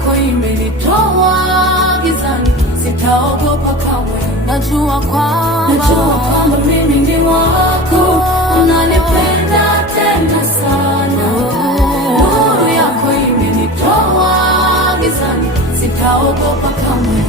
yako imenitoa gizani, sitaogopa kamwe. Najua kwamba mimi ni wako, unanipenda tena sana. Nuru yako imenitoa gizani, sitaogopa kamwe.